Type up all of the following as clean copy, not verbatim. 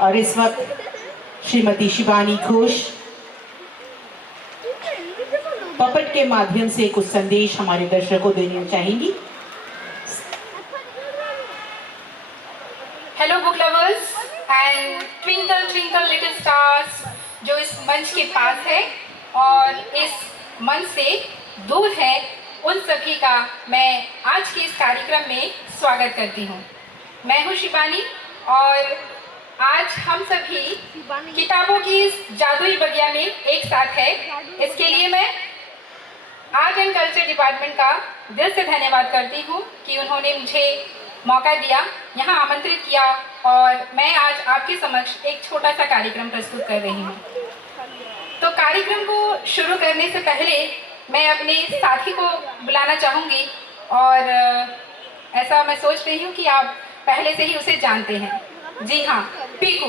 और इस वक्त श्रीमती शिवानी घोष पपट के माध्यम से कुछ संदेश हमारे दर्शकों को देना चाहेंगी। Hello book lovers and twinkle twinkle little stars जो इस मंच के पास है और इस मंच से दूर है, उन सभी का मैं आज के इस कार्यक्रम में स्वागत करती हूँ। मैं हूँ शिवानी और आज हम सभी किताबों की इस जादुई बगिया में एक साथ है। इसके लिए मैं आर्ट एंड कल्चर डिपार्टमेंट का दिल से धन्यवाद करती हूँ कि उन्होंने मुझे मौका दिया, यहाँ आमंत्रित किया और मैं आज आपके समक्ष एक छोटा सा कार्यक्रम प्रस्तुत कर रही हूँ। तो कार्यक्रम को शुरू करने से पहले मैं अपने साथी को बुलाना चाहूँगी और ऐसा मैं सोच रही हूँ कि आप पहले से ही उसे जानते हैं। जी हाँ, पीकू।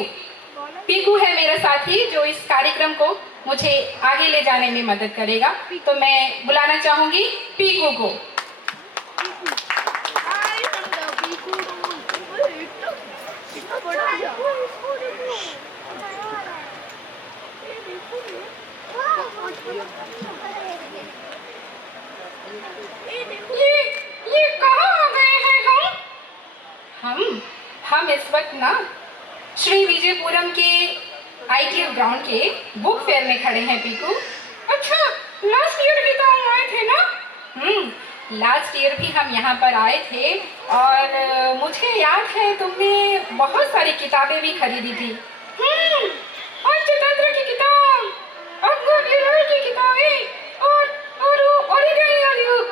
पीकू है मेरा साथी जो इस कार्यक्रम को मुझे आगे ले जाने में मदद करेगा। तो मैं बुलाना चाहूँगी पीकू को। ये कहाँ आ गए हैं हम इस वक्त ना श्री विजयपुरम के ITF ग्राउंड के बुक फेयर में खड़े हैं पीकू। अच्छा, लास्ट ईयर भी तो हम आए थे ना? लास्ट ईयर भी हम यहाँ पर आए थे और मुझे याद है तुमने बहुत सारी किताबें भी खरीदी थी। पंचतंत्र की किताब, अंगूर की किताबें और ओरिगेमी वाली बुक।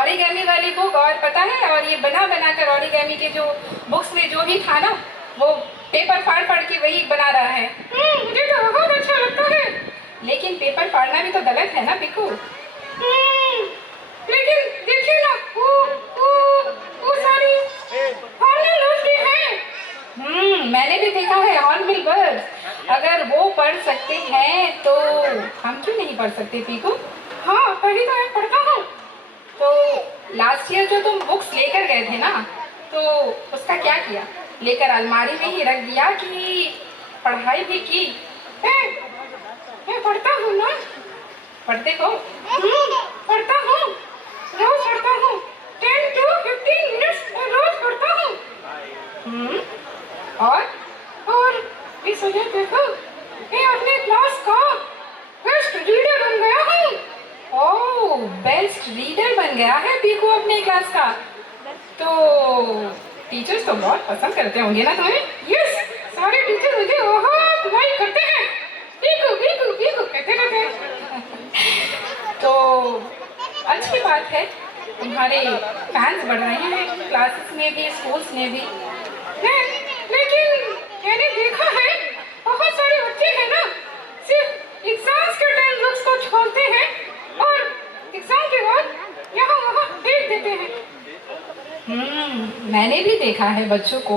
ओरिगेमी वाली बुक, और पता है, और ये बना कर ओरिगेमी के जो बुक्स में जो भी था ना, वो पेपर फाड़ के वही बना रहा है। मुझे तो बहुत अच्छा लगता है। लेकिन पेपर फाड़ना भी तो गलत है ना पिकू? लेकिन देखिए ना, वो सारी हॉर्नबिल बर्ड्स भी हैं। मैंने भी देखा है हॉर्नबिल बर्ड्स। अगर वो पढ़ सकते हैं तो हम क्यों नहीं पढ़ सकते पीकू? हाँ, पढ़ी तो मैं पढ़ता हूँ। तो लास्ट ईयर जो तुम बुक्स लेकर गए थे ना, तो उसका क्या किया? लेकर अलमारी में ही रख दिया कि पढ़ाई भी की? मैं पढ़ता हूँ ना। पढ़ते हो? पढ़ता हूँ, रोज पढ़ता हूँ। 10 to 15 मिनट्स रोज पढ़ता हूँ। और इस वजह देखो, मैं अपने क्लास का बेस्ट रीडर बन गया हूँ। ओह, बेस्ट रीडर बन गया है पीकू अपने क्लास का। तो टीचर्स तो बहुत पसंद करते होंगे ना तुम्हें? यस, सारे टीचर मुझे बहुत लाइक करते हैं। पीकू पीकू पीकू कहते रहते हैं। तो अच्छी बात है, तुम्हारे फैंस बढ़ रहे हैं क्लासेस में भी, स्कूल्स में भी। लेकिन मैंने देखा है बहुत सारे बच्चे हैं ना, सिर्फ एग्जाम्स के टाइम बुक्स को छोड़ते हैं और एग्जाम के बाद यहाँ वहाँ फेंक देते हैं। मैंने भी देखा है बच्चों को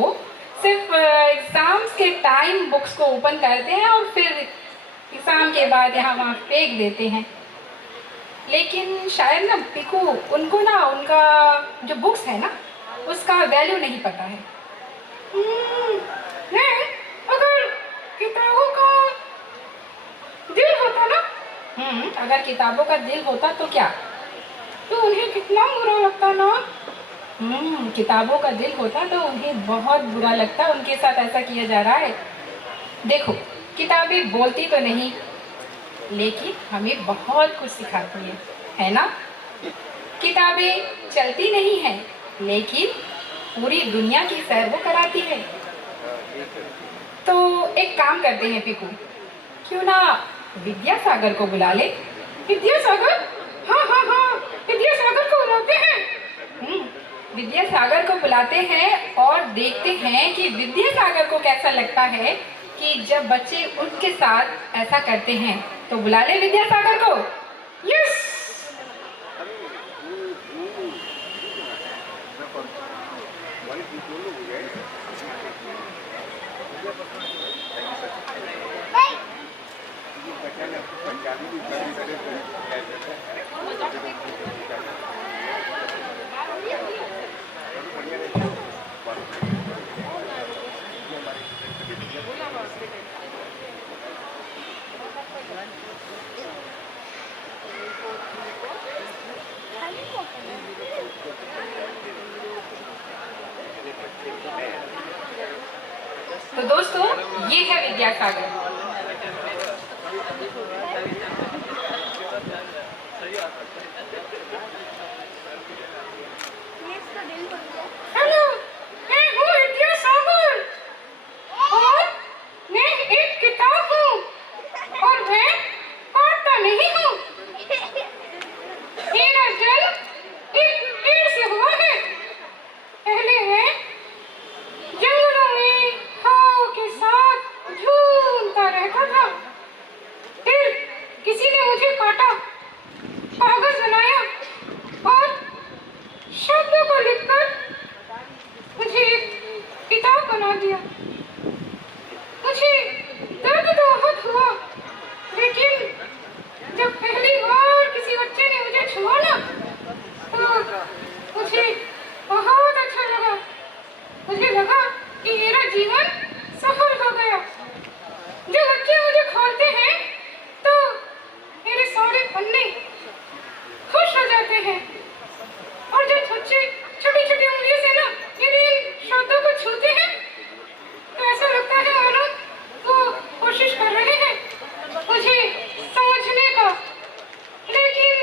सिर्फ एग्जाम्स के टाइम बुक्स को ओपन करते हैं और फिर एग्जाम के बाद यहाँ वहाँ फेंक देते हैं। लेकिन शायद ना पिकू, उनको ना उनका जो बुक्स है ना, उसका वैल्यू नहीं पता है। अगर किताबों का दिल होता ना, अगर किताबों का दिल होता तो क्या, तो उन्हें कितना बुरा लगता ना। किताबों का दिल होता तो उन्हें बहुत बुरा लगता, उनके साथ ऐसा किया जा रहा है। देखो, किताबें बोलती तो नहीं, लेकिन हमें बहुत कुछ सिखाती है ना? किताबें चलती नहीं है, लेकिन पूरी दुनिया की सैर वो कराती है। तो एक काम करते हैं पिकू, क्यों ना विद्यासागर को बुला ले? विद्यासागर? हाँ, विद्यासागर को बुलाते हैं। विद्यासागर को बुलाते हैं और देखते हैं कि विद्यासागर को कैसा लगता है कि जब बच्चे उनके साथ ऐसा करते हैं। तो बुला ले विद्यासागर को। यस। तो दोस्तों ये है विद्यासागर। हेलो, मैं हूँ विद्यासागर और मैं एक किताब हूँ और मैं पढ़ता नहीं हूँ। मेरा जन्म एक पेड़ से हुआ है। पहले मैं जंगलों में हवा के साथ झूमता रहता था। फिर किसी ने मुझे काटा, कागज बनाया और शब्दों को लिखकर मुझे एक किताब बना दिया। मुझे दर्द तो बहुत हुआ, लेकिन जब पहली बार किसी बच्चे ने मुझे छुआ ना, तो मुझे बहुत अच्छा लगा। मुझे लगा कि मेरा जीवन सफल हो गया। जो बच्चे मुझे खोलते हैं तो मेरे सारे पन्ने खुश हो जाते हैं, और जब बच्चे छोटी छोटी उंगलियों से ना मेरे इन शब्दों को छूते हैं तो ऐसा लगता है मानो वो कोशिश कर रहे हैं मुझे समझने का। लेकिन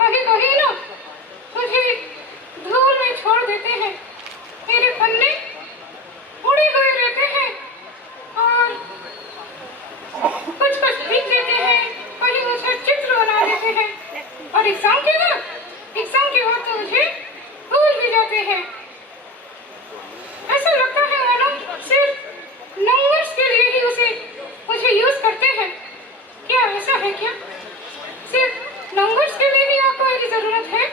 कभी कभी ना मुझे धूल में छोड़ देते हैं। मेरे पन्ने उड़े हुए रहते हैं और कुछ कुछ लिख देते हैं, कहीं मुझे चित्र बना देते हैं, और एग्जाम के बाद तो मुझे भूल भी जाते हैं। ऐसा लगता है मानो सिर्फ नंबर्स के लिए ही मुझे यूज करते हैं। क्या ऐसा है क्या? सिर्फ नंबर्स के लिए ही आपको मेरी जरूरत है?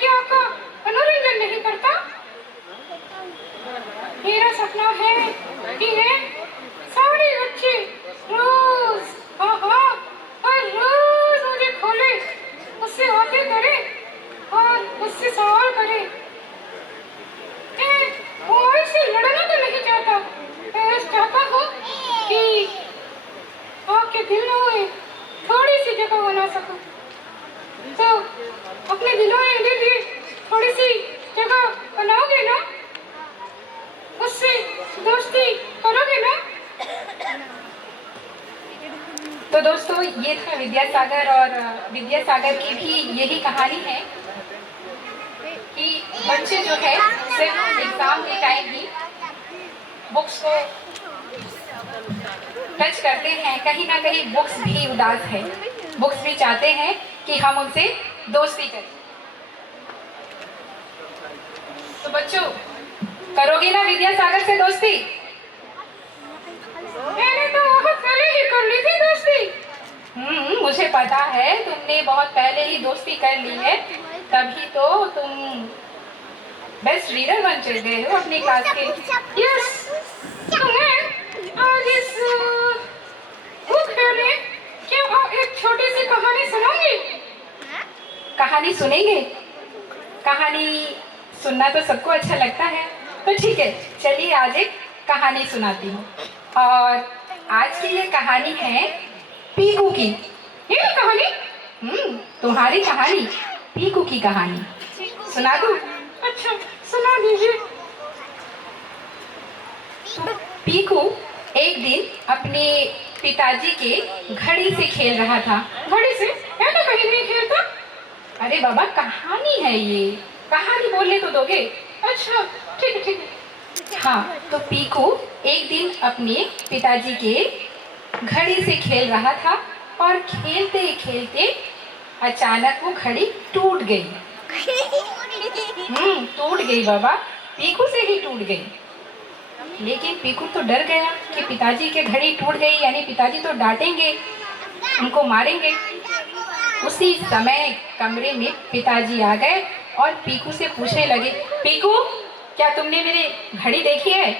क्या आपका मनोरंजन नहीं करता? मेरा सपना है कि मैं सारे बच्चे रोज और रोज मुझे खोले, उससे बातें करे और उससे सवाल करे। मैं मोबाइल से लड़ना तो नहीं चाहता, मैं बस चाहता हूँ कि आपके दिलों में थोड़ी सी जगह बना सकूं। तो अपने दिलों में मेरे लिए थोड़ी सी जगह बनाओगे ना? उससे दोस्ती करोगे ना? तो दोस्तों ये था विद्यासागर, और विद्यासागर की भी यही कहानी है कि बच्चे जो है सिर्फ एग्जाम के टाइम ही बुक्स को टच करते हैं। कहीं ना कहीं बुक्स भी उदास है, बुक्स भी चाहते हैं कि हम उनसे दोस्ती करें। तो बच्चों करोगे ना विद्यासागर से दोस्ती? मैंने तो बहुत पहले ही कर ली थी दोस्ती। मुझे पता है तुमने बहुत पहले ही दोस्ती कर ली है, तभी तो तुम बेस्ट रीडर बन चल गए हो अपनी क्लास के। यस, तो मैं आज इस बुक में क्या एक छोटी सी कहानी सुनाऊंगी। कहानी सुनेंगे? कहानी सुनना तो सबको अच्छा लगता है, तो ठीक है, चलिए आज एक कहानी सुनाती हूँ। और आज की ये कहानी है पीकू की। ये कहानी तुम्हारी कहानी, पीकू की कहानी सुना दूँ? अच्छा, सुना दीजिए। पीकू एक दिन अपने पिताजी के घड़ी से खेल रहा था। घड़ी से? मैं तो कहीं नहीं खेलता। अरे बाबा, कहानी है ये, कहानी बोलने तो दोगे? अच्छा, ठीक है ठीक है। हाँ, तो पीकू एक दिन अपने पिताजी के घड़ी से खेल रहा था, और खेलते खेलते अचानक वो घड़ी टूट गई। टूट गई बाबा, पीकू से ही टूट गई। लेकिन पीकू तो डर गया कि पिताजी के घड़ी टूट गई, यानी पिताजी तो डांटेंगे, उनको मारेंगे। उसी समय कमरे में पिताजी आ गए और पीकू से पूछने लगे, पीकू क्या तुमने मेरी घड़ी देखी है?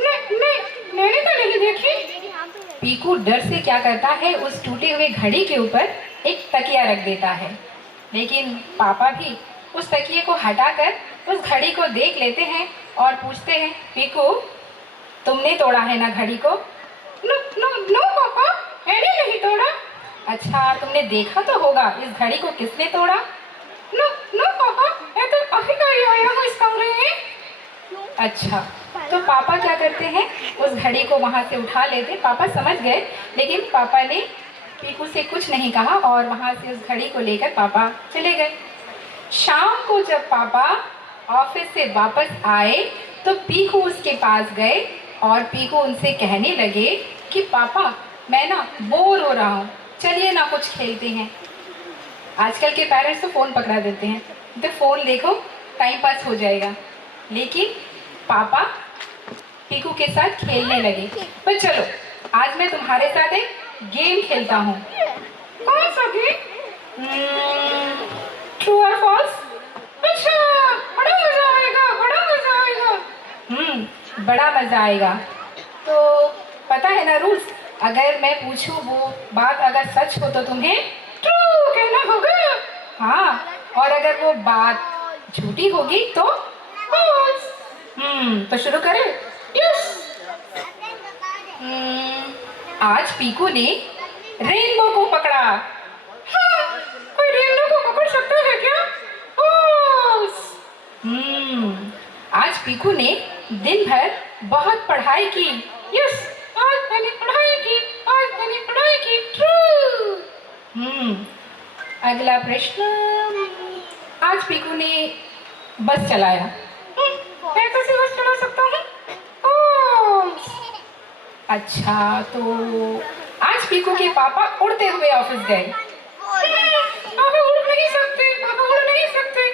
मैंने तो नहीं देखी। पीकू डर से क्या करता है, उस टूटे हुए घड़ी के ऊपर एक तकिया रख देता है। लेकिन पापा भी उस तकिए को हटाकर उस घड़ी को देख लेते हैं और पूछते हैं, पीकू तुमने तोड़ा है ना घड़ी को? नो पापा, मैंने नहीं तोड़ा। अच्छा, तुमने देखा तो होगा इस घड़ी को किसने तोड़ा? नो पापा, मैं तो अभी का ही आया हूँ इस कमरे में। अच्छा, तो पापा क्या करते हैं, उस घड़ी को वहाँ से उठा लेते। पापा समझ गए, लेकिन पापा ने पीकू से कुछ नहीं कहा और वहाँ से उस घड़ी को लेकर पापा चले गए। शाम को जब पापा ऑफिस से वापस आए तो पीकू उसके पास गए और पीकू उनसे कहने लगे कि पापा मैं ना बोर हो रहा हूँ, चलिए ना कुछ खेलते हैं। आजकल के पेरेंट्स तो फ़ोन पकड़ा देते हैं, तो फ़ोन देखो टाइम पास हो जाएगा, लेकिन पापा पीकू के साथ खेलने लगे। पर चलो आज मैं तुम्हारे साथ एक गेम खेलता हूँ। कौन सा गेम? ट्रू और फॉल्स। अच्छा, बड़ा मजा आएगा, बड़ा मजा आएगा। बड़ा मजा आएगा। तो पता है ना रूल्स, अगर मैं पूछूं वो बात अगर सच हो तो तुम्हें ट्रू कहना होगा। हाँ, और अगर वो बात झूठी होगी तो फॉल्स। तो शुरू करें? यस। आज पीकू ने रेनबो को पकड़ा। हाँ, कोई रेनबो को पकड़ सकता है क्या? फॉल्स। आज पीकू ने दिन भर बहुत पढ़ाई की। यस, आज मैंने पढ़ाई की, आज मैंने पढ़ाई की। ट्रू। अगला प्रश्न, आज पीकू ने बस चलाया। मैं कैसे बस चला सकता हूँ? अच्छा, तो आज पीकू के पापा उड़ते हुए ऑफिस गए। पापा उड़ नहीं सकते, पापा उड़ नहीं सकते।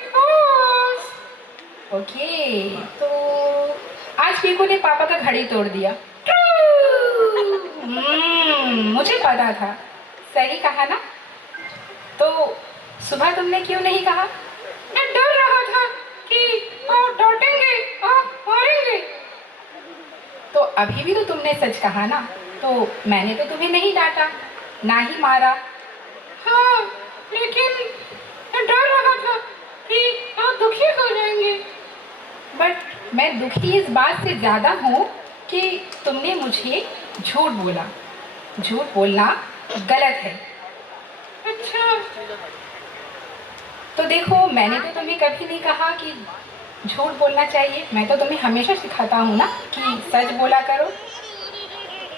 ओके, तो आज पीकू ने पापा का घड़ी तोड़ दिया। मुझे पता था, सही कहा ना? तो सुबह तुमने क्यों नहीं कहा? मैं डर रहा था कि आप डांटेंगे, आप मारेंगे। तो अभी भी तो तुमने सच कहा ना, तो मैंने तो तुम्हें नहीं डांटा, ना ही मारा। हाँ, लेकिन मैं डर रहा था कि आप दुखी हो जाएंगे। बट मैं दुखी इस बात से ज़्यादा हूँ कि तुमने मुझे झूठ बोला। झूठ बोलना गलत है। अच्छा, तो देखो मैंने तो तुम्हें कभी नहीं कहा कि झूठ बोलना चाहिए, मैं तो तुम्हें हमेशा सिखाता हूँ ना कि सच बोला करो।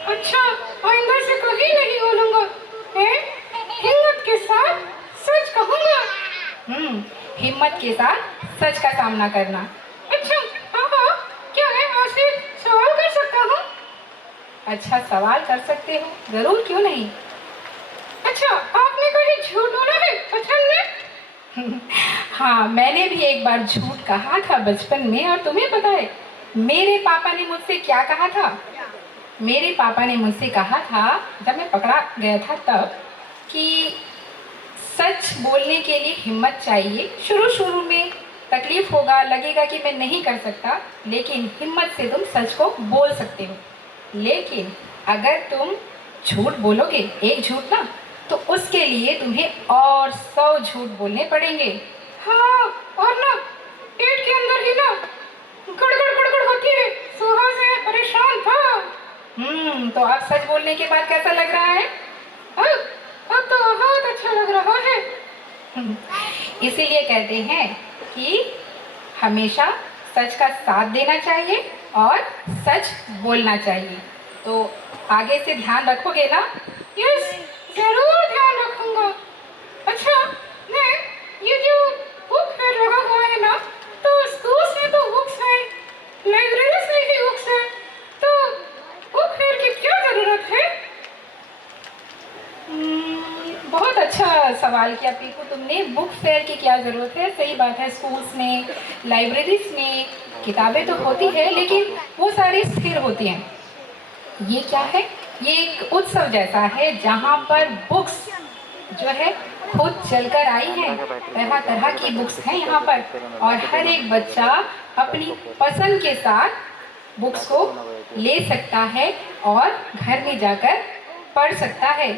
अच्छा, आइंदा से कभी नहीं बोलूँगा। हिम्मत के साथ सच कहूँगा। हिम्मत के साथ सच का सामना करना। अच्छा पापा, क्या मैं आपसे सवाल कर सकता हूँ? अच्छा, सवाल कर सकते हो, जरूर, क्यों नहीं। अच्छा, आपने कभी झूठ बोला है बचपन में? हाँ, मैंने भी एक बार झूठ कहा था बचपन में। और तुम्हें पता है मेरे पापा ने मुझसे क्या कहा था? मेरे पापा ने मुझसे कहा था जब मैं पकड़ा गया था तब, कि सच बोलने के लिए हिम्मत चाहिए। शुरू शुरू में तकलीफ होगा, लगेगा कि मैं नहीं कर सकता, लेकिन हिम्मत से तुम सच को बोल सकते हो। लेकिन अगर तुम झूठ बोलोगे, एक झूठ ना, तो उसके लिए तुम्हें और 100 झूठ बोलने पड़ेंगे। हाँ, और ना पेट के अंदर ही ना गड़गड़ गड़गड़ होती है, सुबह से परेशान था। तो आप सच बोलने के बाद कैसा लग रहा है? अब तो बहुत अच्छा लग रहा है। इसीलिए कहते हैं कि हमेशा सच का साथ देना चाहिए और सच बोलना चाहिए। तो आगे से ध्यान रखोगे ना? यस, जरूर ध्यान रखूंगा। अच्छा, मैं ये जो बुक फेयर लगा हुआ है ना, तो स्कूल में तो बुक्स है, लाइब्रेरी में भी बुक्स है, तो बुक फेयर की क्या जरूरत है? बहुत अच्छा सवाल किया पीकू तुमने। बुक फेयर की क्या ज़रूरत है? सही बात है, स्कूल्स में, लाइब्रेरीज में किताबें तो होती है, लेकिन वो सारी स्थिर होती हैं। ये क्या है? ये एक उत्सव जैसा है जहाँ पर बुक्स जो है खुद चलकर आई हैं। तरह तरह की बुक्स हैं यहाँ पर, और हर एक बच्चा अपनी पसंद के साथ बुक्स को ले सकता है और घर में जाकर पढ़ सकता है।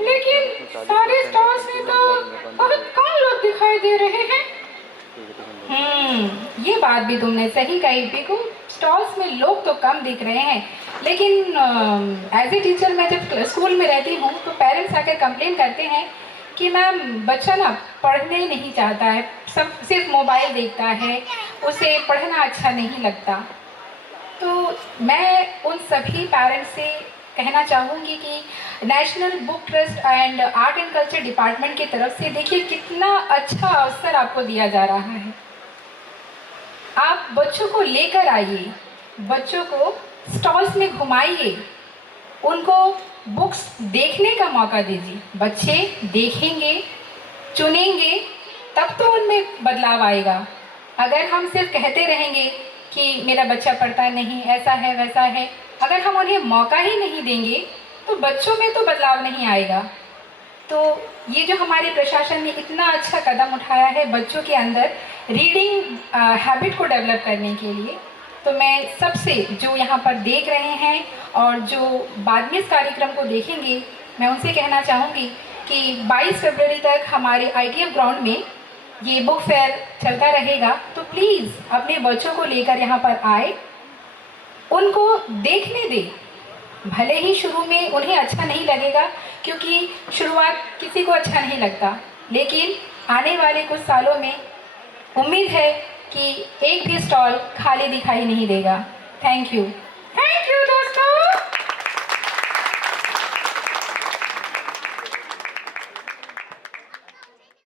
लेकिन सारे स्टॉल्स में तो बहुत कम लोग दिखाई दे रहे हैं। ये बात भी तुमने सही कही पीकू, स्टॉल्स में लोग तो कम दिख रहे हैं, लेकिन एज ए टीचर मैं जब स्कूल में रहती हूँ तो पेरेंट्स आकर कंप्लेन करते हैं कि मैम बच्चा ना पढ़ने ही नहीं चाहता है, सब सिर्फ मोबाइल देखता है, उसे पढ़ना अच्छा नहीं लगता। तो मैं उन सभी पेरेंट्स से कहना चाहूँगी कि national book trust and art and culture department की तरफ से देखिए कितना अच्छा अवसर आपको दिया जा रहा है। आप बच्चों को लेकर आइए, बच्चों को स्टॉल्स में घुमाइए, उनको बुक्स देखने का मौका दीजिए। बच्चे देखेंगे, चुनेंगे, तब तो उनमें बदलाव आएगा। अगर हम सिर्फ कहते रहेंगे कि मेरा बच्चा पढ़ता नहीं, ऐसा है वैसा है, अगर हम उन्हें मौका ही नहीं देंगे तो बच्चों में तो बदलाव नहीं आएगा। तो ये जो हमारे प्रशासन ने इतना अच्छा कदम उठाया है बच्चों के अंदर रीडिंग हैबिट को डेवलप करने के लिए, तो मैं सबसे जो यहाँ पर देख रहे हैं और जो बाद में इस कार्यक्रम को देखेंगे, मैं उनसे कहना चाहूँगी कि 22 फरवरी तक हमारे ITF ग्राउंड में ये बुक फेयर चलता रहेगा। तो प्लीज़ अपने बच्चों को लेकर यहाँ पर आए, उनको देखने दें। भले ही शुरू में उन्हें अच्छा नहीं लगेगा, क्योंकि शुरुआत किसी को अच्छा नहीं लगता, लेकिन आने वाले कुछ सालों में उम्मीद है कि एक भी स्टॉल खाली दिखाई नहीं देगा। Thank you.